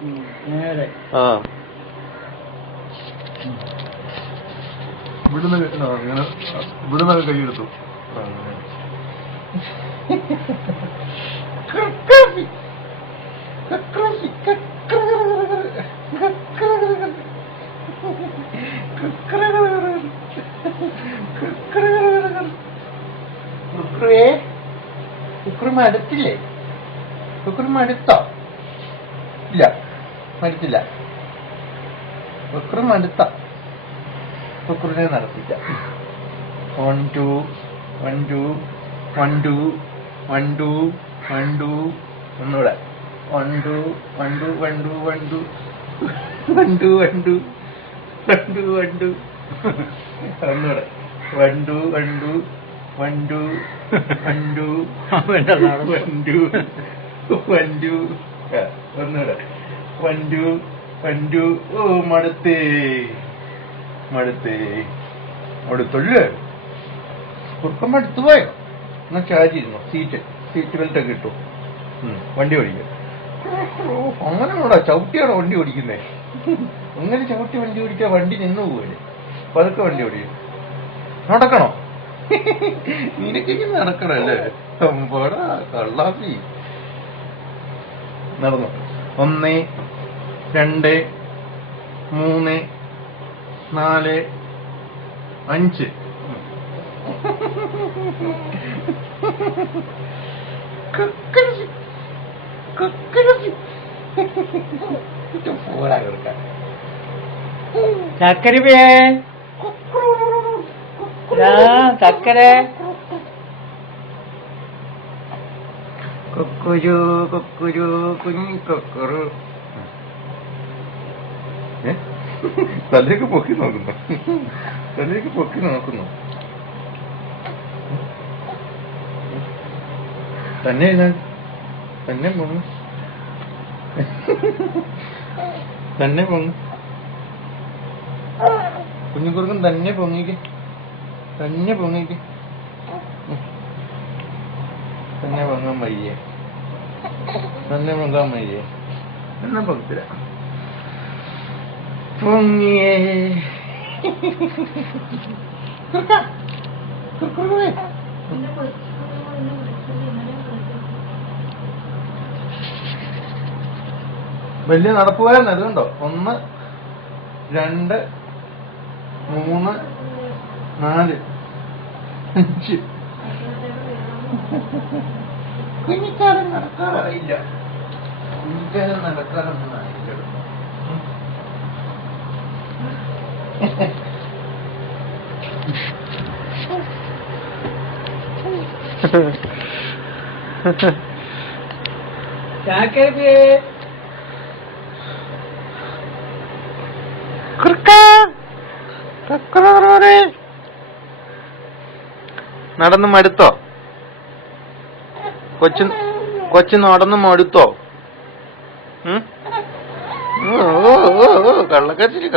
ആ ഇവിടുന്ന് കൈയെടുത്തു. Cooker മടുത്തില്ലേ? Cooker മടുത്തോ? ഇല്ല, മടുത്തില്ല. കുക്കറ് മടുത്ത. കുക്കറിനെ നടത്തില്ല. 1 2 1 2 1 2 1 2 1 2 ഒന്നുകൂടെ 1 2 1 2 1 2 1 2 1 2 1 2 1 2 1 2 ഒന്നുകൂടെ 1 2 1 2 1 2 1 2 1 2 1 2 ഒന്നുകൂടെ 1 2 1 2. ഓ മടുത്തേ മടുത്തല്ലേ? കുറുക്കം മടുത്തു പോയോ? എന്നാ ചാരിയിരുന്നു. സീറ്റ് ബെൽറ്റ് ഒക്കെ ഇട്ടു. വണ്ടി ഓടിക്കുക. അങ്ങനെയാണോടാ? ചവിട്ടിയാണോ വണ്ടി ഓടിക്കുന്നേ? അങ്ങനെ ചവിട്ടി വണ്ടി ഓടിക്കാ വണ്ടി നിന്ന് പോവല്ലേ? പതുക്കെ വണ്ടി ഓടിക്കും. നടക്കണോ? നിനക്ക് നടക്കണല്ലേ? പോടാ കള്ളാസി. നടന്നു. 1 2 3 4 5. ചക്കര ചക്കര കൊക്കുരു കൊക്കുരു കുഞ്ഞിക്കൊക്കുറു. തലേക്ക് പൊക്കി നോക്കുന്നു. തലേക്ക് പൊക്കി നോക്കുന്നു. തന്നെ തന്നെ പൊങ്ങ്. തന്നെ പൊങ്ങ്. കുഞ്ഞിക്കുറുക്കൻ തന്നെ പൊങ്ങിക്ക്. തന്നെ പൊങ്ങിക്ക്. തന്നെ പൊങ്ങാൻ വയ്യേ? തന്നെ പൊങ്ങാൻ വയ്യേ? എന്നാ പൊങ്ങത്തില്ല. പൊങ്ങിയേ. വലിയ നടപ്പുകാരൻ അതുകൊണ്ടോ? 1 2 3 4 5. കുഞ്ഞിക്കാരൻ നടക്കാറായില്ല. കുഞ്ഞിക്കാരൻ നടക്കാറൊന്നും ആയില്ല. നടന്നു മടുത്തോ? കൊച്ചു നടന്നു മടുത്തോ? കള്ളക്കരച്ചില്